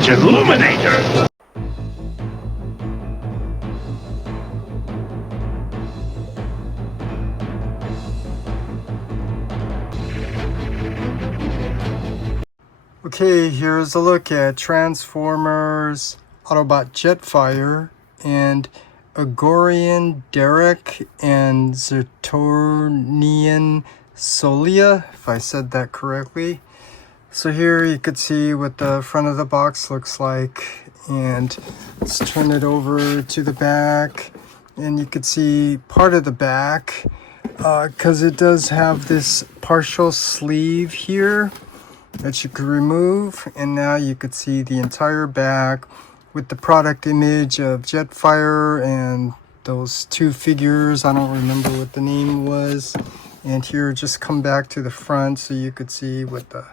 such illuminator! Okay, here's a look at Transformers, Autobot Jetfire, and Agorrian Darak and Zertonian Solila, if I said that correctly. So here you could see what the front of the box looks like, and let's turn it over to the back, and you could see part of the back because it does have this partial sleeve here that you could remove, and now you could see the entire back with the product image of Jetfire and those two figures. I don't remember what the name was. And here, just come back to the front so you could see what the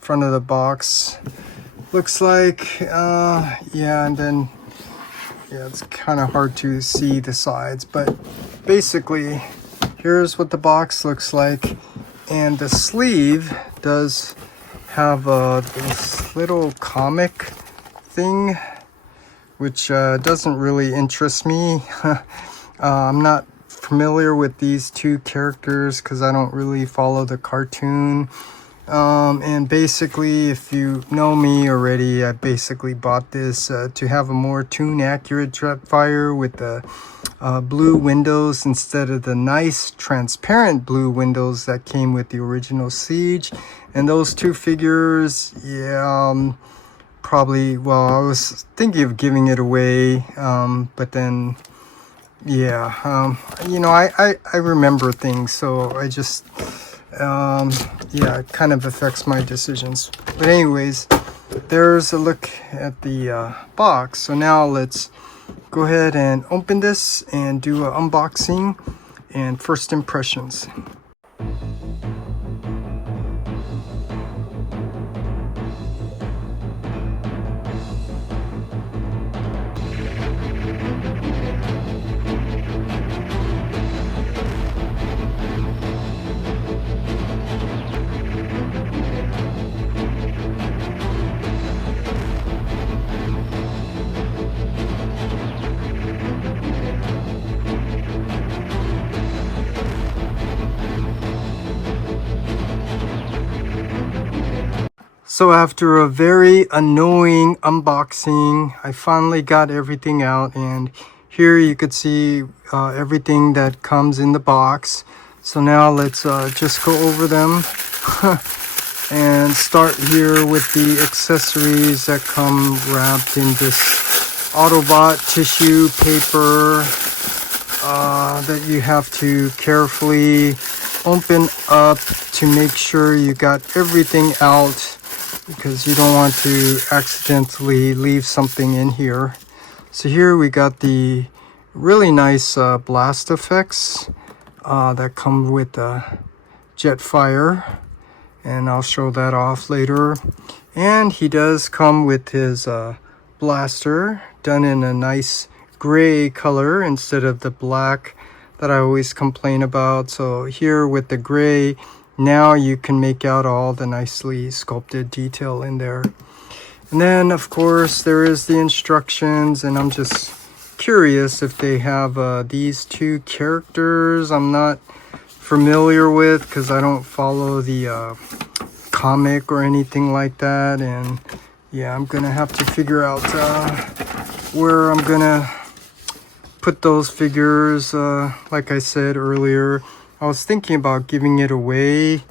front of the box looks like. And then it's kind of hard to see the sides, but basically here's what the box looks like. And the sleeve does have this little comic thing, which doesn't really interest me. I'm not familiar with these two characters because I don't really follow the cartoon. And basically, if you know me already, I basically bought this to have a more tune accurate Jetfire with the blue windows instead of the nice transparent blue windows that came with the original Siege. And those two figures, probably, well, I was thinking of giving it away, but then, I remember things, so I just, it kind of affects my decisions. But anyways, there's a look at the box. So now let's go ahead and open this and do an unboxing and first impressions. So after a very annoying unboxing, I finally got everything out, and here you could see everything that comes in the box. So now let's just go over them and start here with the accessories that come wrapped in this Autobot tissue paper that you have to carefully open up to make sure you got everything out, because you don't want to accidentally leave something in here. So here we got the really nice blast effects that come with the Jetfire, and I'll show that off later. And he does come with his blaster done in a nice gray color instead of the black that I always complain about. So here with the gray, now you can make out all the nicely sculpted detail in there. And then, of course, there is the instructions, and I'm just curious if they have these two characters I'm not familiar with because I don't follow the comic or anything like that. And I'm gonna have to figure out where I'm gonna put those figures. Like I said earlier, I was thinking about giving it away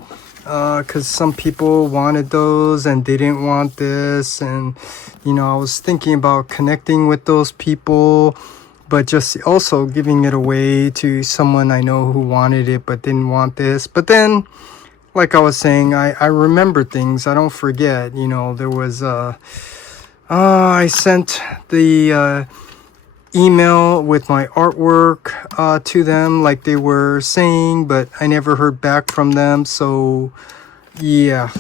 because some people wanted those and they didn't want this, and I was thinking about connecting with those people, but just also giving it away to someone I know who wanted it but didn't want this. But then, like I was saying, I remember things. I don't forget. There was I sent the email with my artwork to them like they were saying, but I never heard back from them. So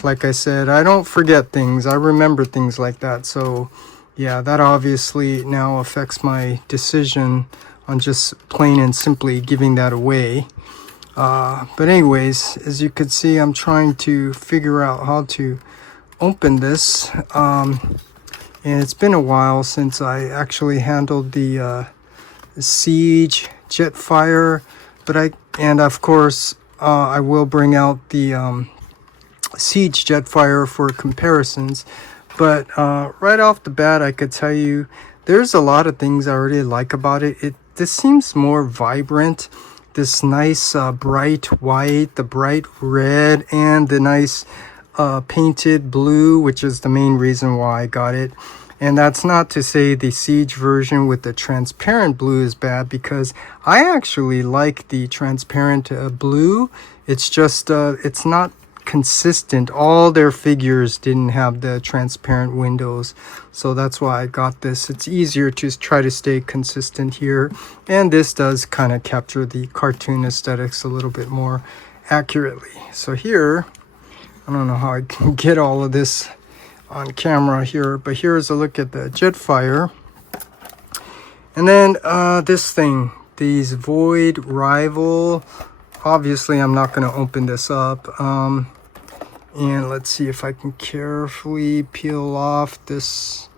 like I said, I don't forget things. I remember things like that. So that obviously now affects my decision on just plain and simply giving that away. But anyways, as you could see, I'm trying to figure out how to open this. And it's been a while since I actually handled the Siege Jetfire, and of course I will bring out the Siege Jetfire for comparisons. But right off the bat, I could tell you there's a lot of things I really like about it. This seems more vibrant. This nice bright white, the bright red, and the nice painted blue, which is the main reason why I got it. And that's not to say the Siege version with the transparent blue is bad, because I actually like the transparent blue. It's just it's not consistent. All their figures didn't have the transparent windows, so that's why I got this. It's easier to try to stay consistent here, and this does kind of capture the cartoon aesthetics a little bit more accurately. So here, I don't know how I can get all of this on camera here, but here's a look at the Jetfire. And then this thing, these Void Rival. Obviously I'm not going to open this up, and let's see if I can carefully peel off this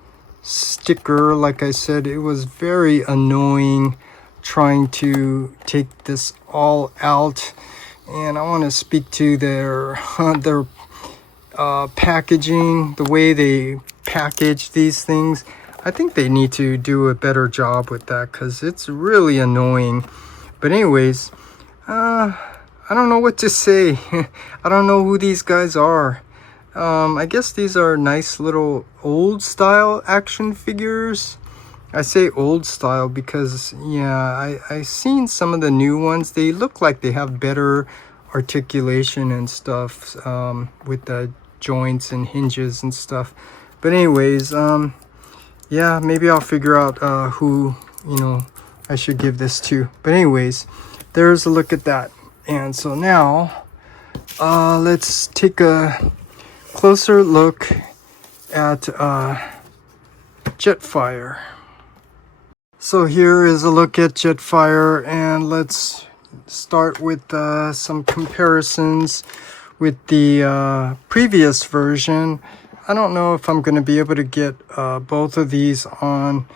sticker. Like I said, it was very annoying trying to take this all out, and I want to speak to their packaging, the way they package these things. I think they need to do a better job with that, because it's really annoying. But anyways, I don't know what to say. I don't know who these guys are. I guess these are nice little old style action figures. I say old style because, yeah, I seen some of the new ones. They look like they have better articulation and stuff, with the joints and hinges and stuff. But anyways, yeah, maybe I'll figure out who, I should give this to. But anyways, there's a look at that. And so now let's take a closer look at Jetfire. So here is a look at Jetfire, and let's start with some comparisons with the previous version. I don't know if I'm going to be able to get both of these on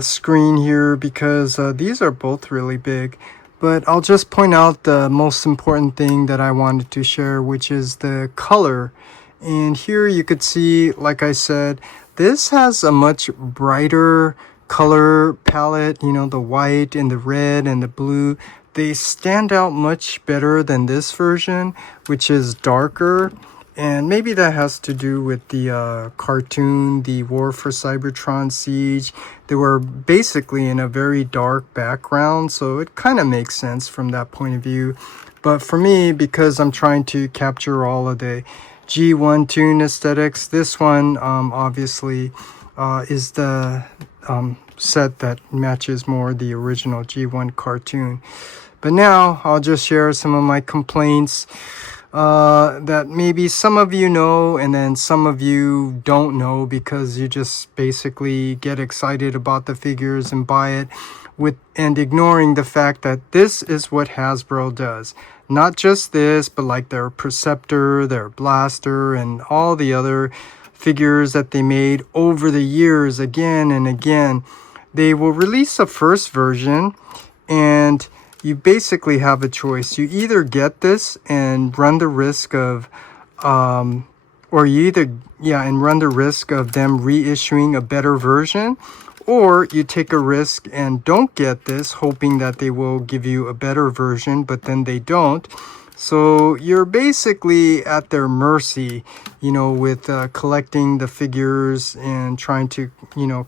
screen here, because these are both really big. But I'll just point out the most important thing that I wanted to share, which is the color. And here you could see, like I said, this has a much brighter color palette. The white and the red and the blue, they stand out much better than this version, which is darker. And maybe that has to do with the cartoon, the War for Cybertron Siege. They were basically in a very dark background, so it kind of makes sense from that point of view. But for me, because I'm trying to capture all of the G1 Toon aesthetics, this one obviously is the set that matches more the original G1 cartoon. But now I'll just share some of my complaints that maybe some of you know, and then some of you don't know, because you just basically get excited about the figures and buy it, and ignoring the fact that this is what Hasbro does. Not just this, but like their Perceptor, their Blaster, and all the other figures that they made over the years again and again. They will release a first version, and you basically have a choice. You either get this and run the risk of, and run the risk of them reissuing a better version, or you take a risk and don't get this, hoping that they will give you a better version, but then they don't. So you're basically at their mercy, with collecting the figures and trying to,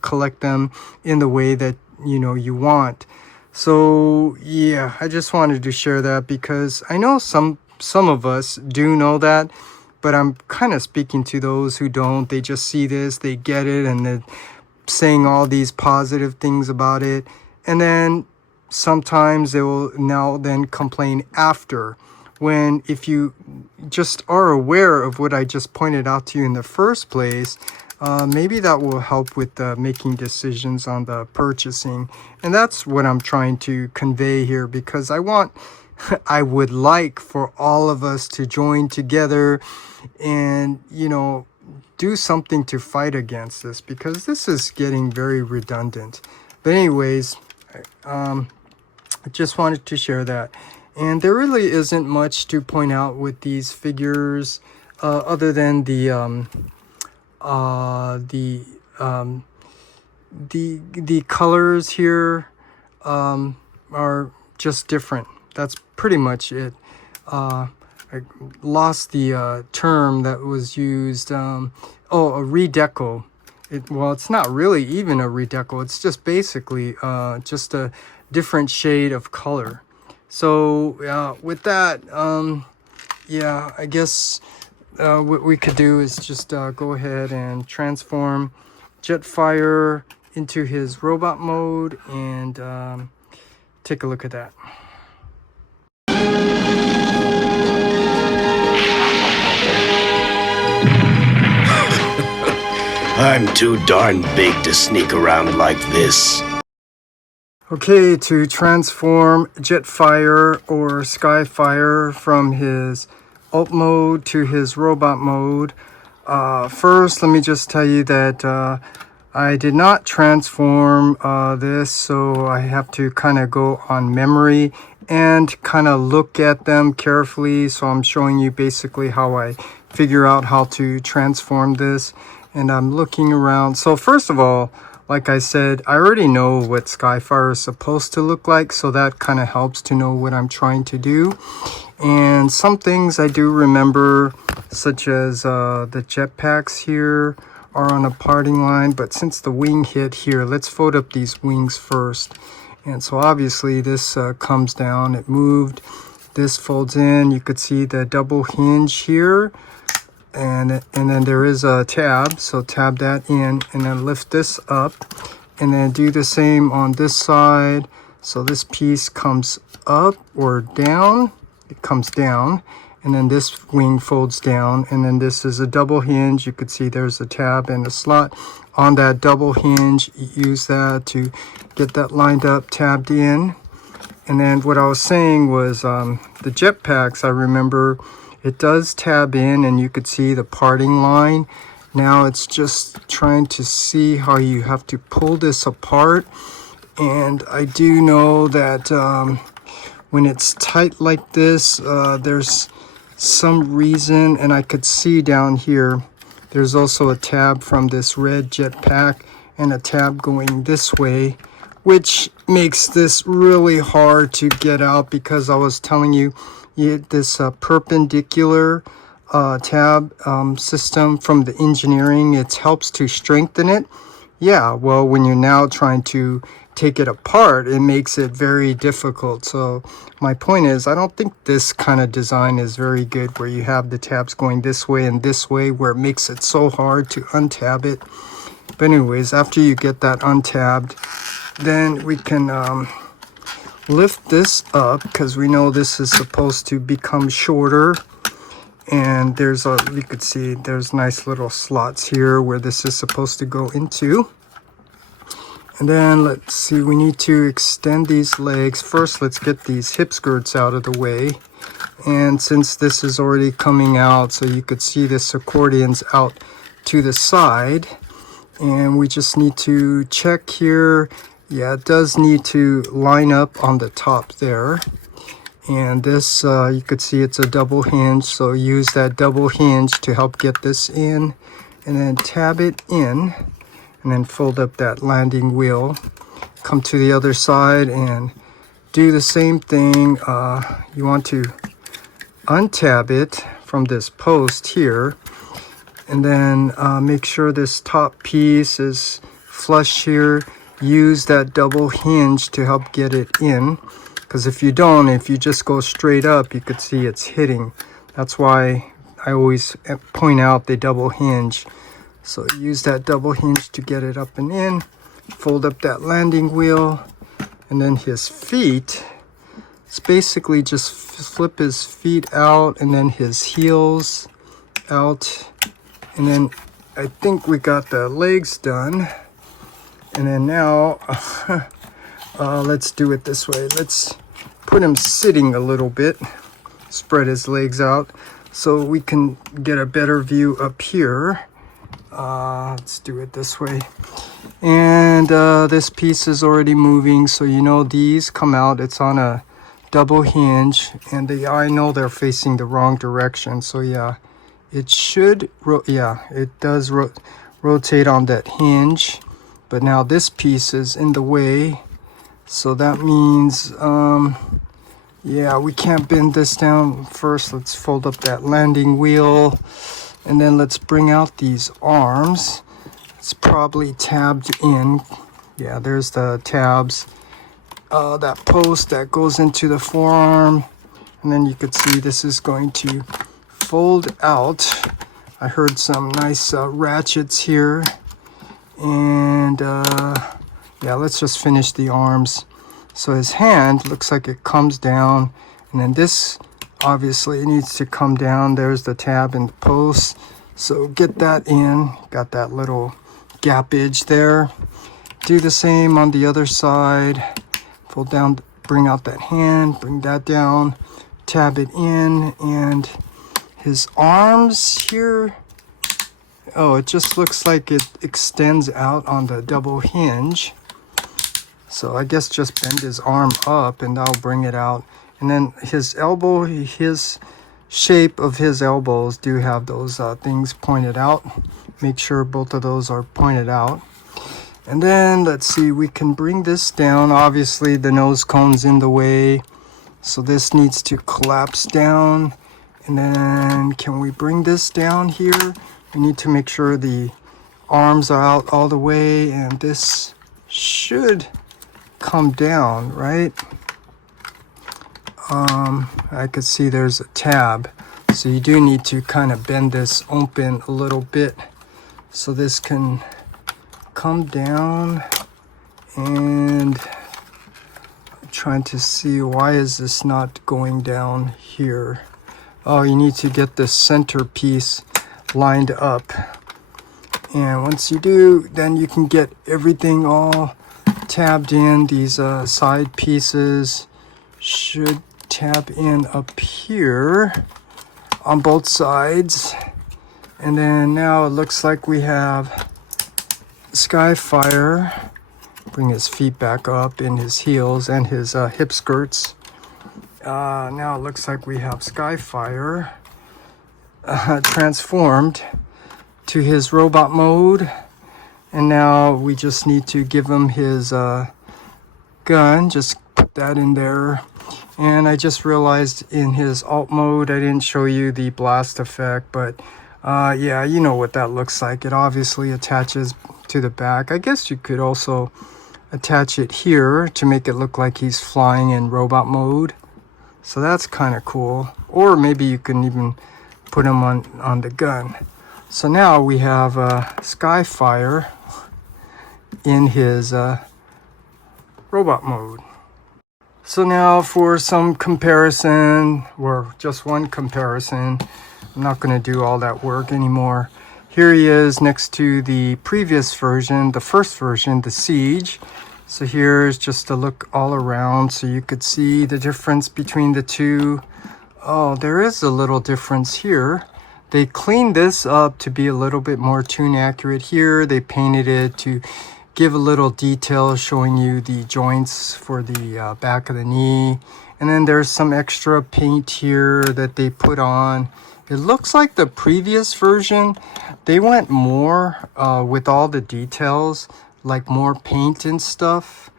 collect them in the way that, you want. So yeah, I just wanted to share that, because I know some of us do know that, but I'm kind of speaking to those who don't. They just see this, they get it, and they're saying all these positive things about it. And then sometimes they will now then complain after, when if you just are aware of what I just pointed out to you in the first place, maybe that will help with making decisions on the purchasing. And that's what I'm trying to convey here, because I would like for all of us to join together and, do something to fight against this, because this is getting very redundant. But anyways, I just wanted to share that. And there really isn't much to point out with these figures, other than the colors here are just different. That's pretty much it. I lost the term that was used. A redeco. Well, it's not really even a redeco. It's just basically just a different shade of color. So with that, yeah, I guess what we could do is just go ahead and transform Jetfire into his robot mode and take a look at that. I'm too darn big to sneak around like this. Okay, to transform Jetfire or Skyfire from his alt mode to his robot mode, first let me just tell you that I did not transform this, so I have to kind of go on memory and kind of look at them carefully. So I'm showing you basically how I figure out how to transform this, and I'm looking around. So first of all, like I said, I already know what Skyfire is supposed to look like, so that kind of helps to know what I'm trying to do. And some things I do remember, such as the jetpacks here are on a parting line, but since the wing hit here, let's fold up these wings first. And so obviously this comes down, it moved, this folds in, you could see the double hinge here. And then there is a tab, so tab that in and then lift this up and then do the same on this side. So this piece comes up or down, it comes down, and then this wing folds down, and then this is a double hinge. You could see there's a tab and a slot on that double hinge. Use that to get that lined up, tabbed in. And then what I was saying was the jetpacks, I remember it does tab in and you could see the parting line. Now it's just trying to see how you have to pull this apart. And I do know that when it's tight like this, there's some reason, and I could see down here, there's also a tab from this red jetpack and a tab going this way, which makes this really hard to get out, because I was telling you, this perpendicular tab system from the engineering, it helps to strengthen it. Yeah, well, when you're now trying to take it apart, it makes it very difficult. So my point is, I don't think this kind of design is very good, where you have the tabs going this way and this way, where it makes it so hard to untab it. But anyways, after you get that untabbed, then we can lift this up, because we know this is supposed to become shorter. And there's you could see there's nice little slots here where this is supposed to go into. And then let's see, we need to extend these legs. First, let's get these hip skirts out of the way. And since this is already coming out, so you could see this accordion's out to the side. And we just need to check here. Yeah, it does need to line up on the top there. And this, you could see it's a double hinge, so use that double hinge to help get this in. And then tab it in, and then fold up that landing wheel. Come to the other side and do the same thing. You want to untab it from this post here. And then make sure this top piece is flush here. Use that double hinge to help get it in, because if you don't, if you just go straight up, you could see it's hitting. That's why I always point out the double hinge. So use that double hinge to get it up and in. Fold up that landing wheel, and then his feet, it's basically just flip his feet out and then his heels out. And then I think we got the legs done. And then now, let's do it this way. Let's put him sitting a little bit, spread his legs out so we can get a better view up here. Let's do it this way. And this piece is already moving, so you know these come out. It's on a double hinge, and I know they're facing the wrong direction. So yeah, it should, it does rotate on that hinge. But now this piece is in the way, so that means, yeah, we can't bend this down. First, let's fold up that landing wheel, and then let's bring out these arms. It's probably tabbed in. Yeah, there's the tabs. That post that goes into the forearm, and then you could see this is going to fold out. I heard some nice ratchets here, and yeah, let's just finish the arms. So his hand looks like it comes down, and then this obviously needs to come down. There's the tab and the post, so get that in. Got that little gappage there. Do the same on the other side. Fold down, bring out that hand, bring that down, tab it in, and his arms here, oh, it just looks like it extends out on the double hinge. So I guess just bend his arm up and that'll bring it out. And then his elbow, his shape of his elbows do have those things pointed out. Make sure both of those are pointed out. And then let's see, we can bring this down. Obviously the nose cone's in the way, so this needs to collapse down. And then can we bring this down here? We need to make sure the arms are out all the way, and this should come down, right? I could see there's a tab, so you do need to kind of bend this open a little bit so this can come down. And I'm trying to see, why is this not going down here? Oh, you need to get the center piece lined up, and once you do, then you can get everything all tabbed in. These side pieces should tab in up here on both sides. And then now it looks like we have Skyfire. Bring his feet back up in his heels and his hip skirts. Now it looks like we have Skyfire transformed to his robot mode. And now we just need to give him his gun. Just put that in there. And I just realized in his alt mode, I didn't show you the blast effect, but yeah, you know what that looks like. It obviously attaches to the back. I guess you could also attach it here to make it look like he's flying in robot mode. So that's kind of cool. Or maybe you can even put him on the gun. So now we have Skyfire in his robot mode. So now for some comparison, or just one comparison, I'm not going to do all that work anymore. Here he is next to the previous version, the first version, the Siege. So here's just a look all around so you could see the difference between the two. Oh, there is a little difference here. They cleaned this up to be a little bit more tune accurate here. They painted it to give a little detail showing you the joints for the back of the knee. And then there's some extra paint here that they put on. It looks like the previous version, they went more with all the details, like more paint and stuff.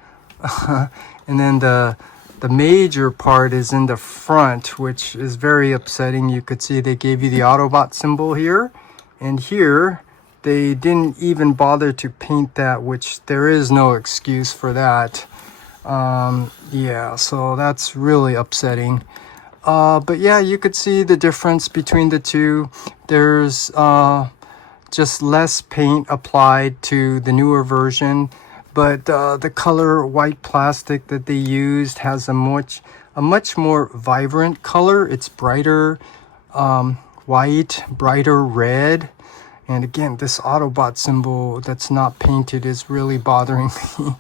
And then the major part is in the front, which is very upsetting. You could see they gave you the Autobot symbol here, and here they didn't even bother to paint that, which there is no excuse for that. Yeah, so that's really upsetting. But yeah, you could see the difference between the two. There's just less paint applied to the newer version, but the color white plastic that they used has a much more vibrant color. It's brighter white, brighter red. And again, this Autobot symbol that's not painted is really bothering me.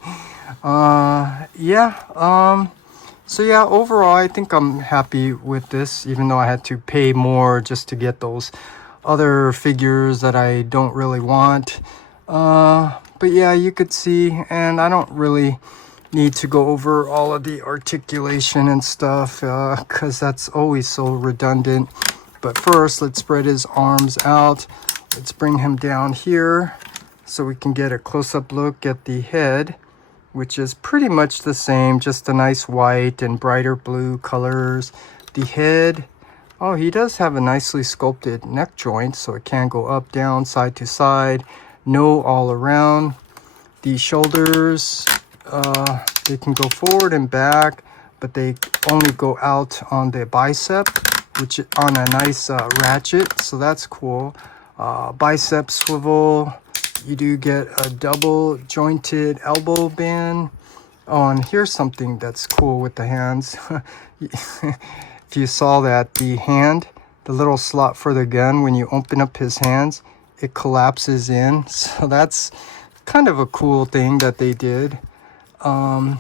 So yeah, overall, I think I'm happy with this, even though I had to pay more just to get those other figures that I don't really want. But yeah, you could see, and I don't really need to go over all of the articulation and stuff because that's always so redundant. But first, let's spread his arms out. Let's bring him down here so we can get a close-up look at the head, which is pretty much the same, just a nice white and brighter blue colors. The head, oh, he does have a nicely sculpted neck joint, so it can go up, down, side to side, no all around. The shoulders, they can go forward and back, but they only go out on the bicep, which is on a nice ratchet, so that's cool. Bicep swivel, you do get a double jointed elbow band. Oh, and here's something that's cool with the hands. If you saw that, the hand, the little slot for the gun, when you open up his hands, it collapses in. So that's kind of a cool thing that they did. And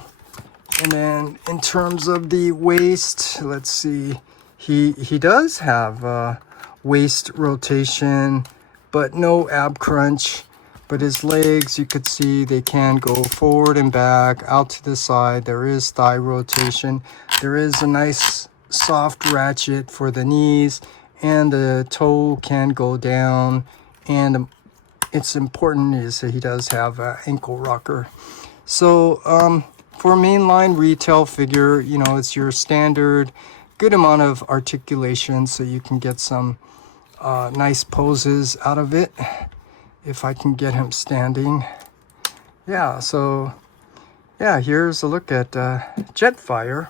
then in terms of the waist, let's see, he does have waist rotation, but no ab crunch. But his legs, you could see they can go forward and back, out to the side. There is thigh rotation. There is a nice soft ratchet for the knees, and the toe can go down. And it's important is that he does have an ankle rocker. So for a mainline retail figure, you know, it's your standard good amount of articulation, so you can get some nice poses out of it. If I can get him standing. Yeah, so yeah, here's a look at Jetfire.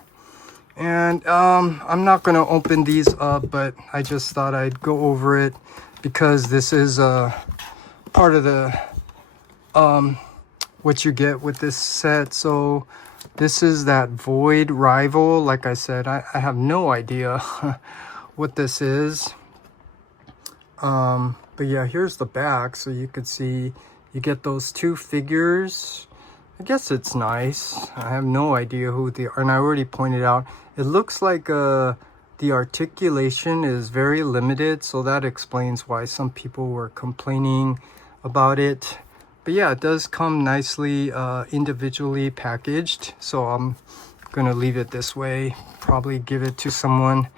And I'm not going to open these up, but I just thought I'd go over it because this is part of the what you get with this set. So this is that Void Rival. Like I said, I have no idea what this is. But yeah, here's the back, so you could see you get those two figures. I guess it's nice. I have no idea who they are, and I already pointed out, it looks like the articulation is very limited, so that explains why some people were complaining about it. But yeah, it does come nicely individually packaged, so I'm gonna leave it this way, probably give it to someone.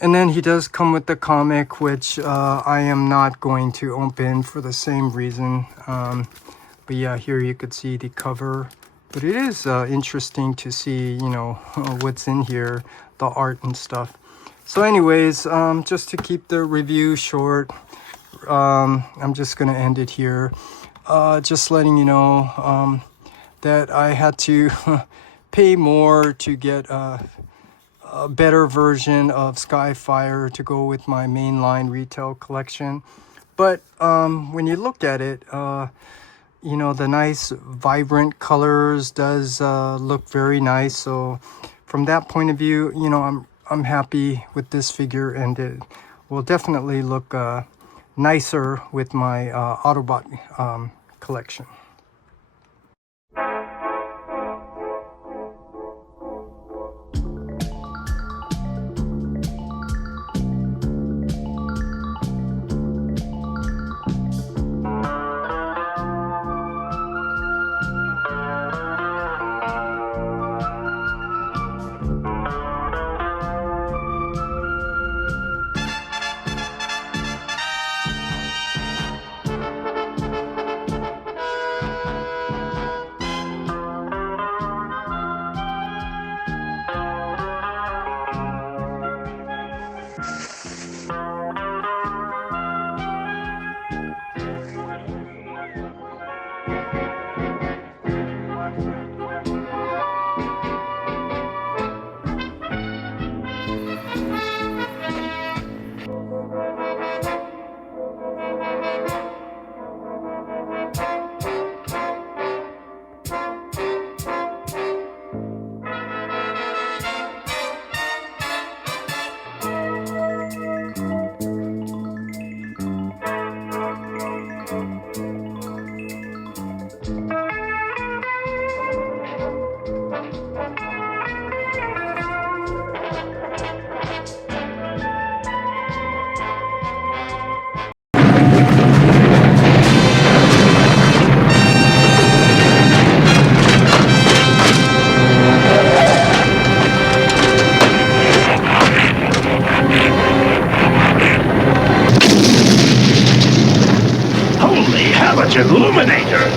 And then he does come with the comic, which I am not going to open for the same reason. But yeah, here you could see the cover. But it is interesting to see, you know, what's in here, the art and stuff. So anyways, just to keep the review short, I'm just going to end it here. Just letting you know that I had to pay more to get a better version of Skyfire to go with my mainline retail collection. But when you look at it, you know, the nice vibrant colors does look very nice. So from that point of view, you know, I'm happy with this figure, and it will definitely look nicer with my Autobot collection. Illuminator!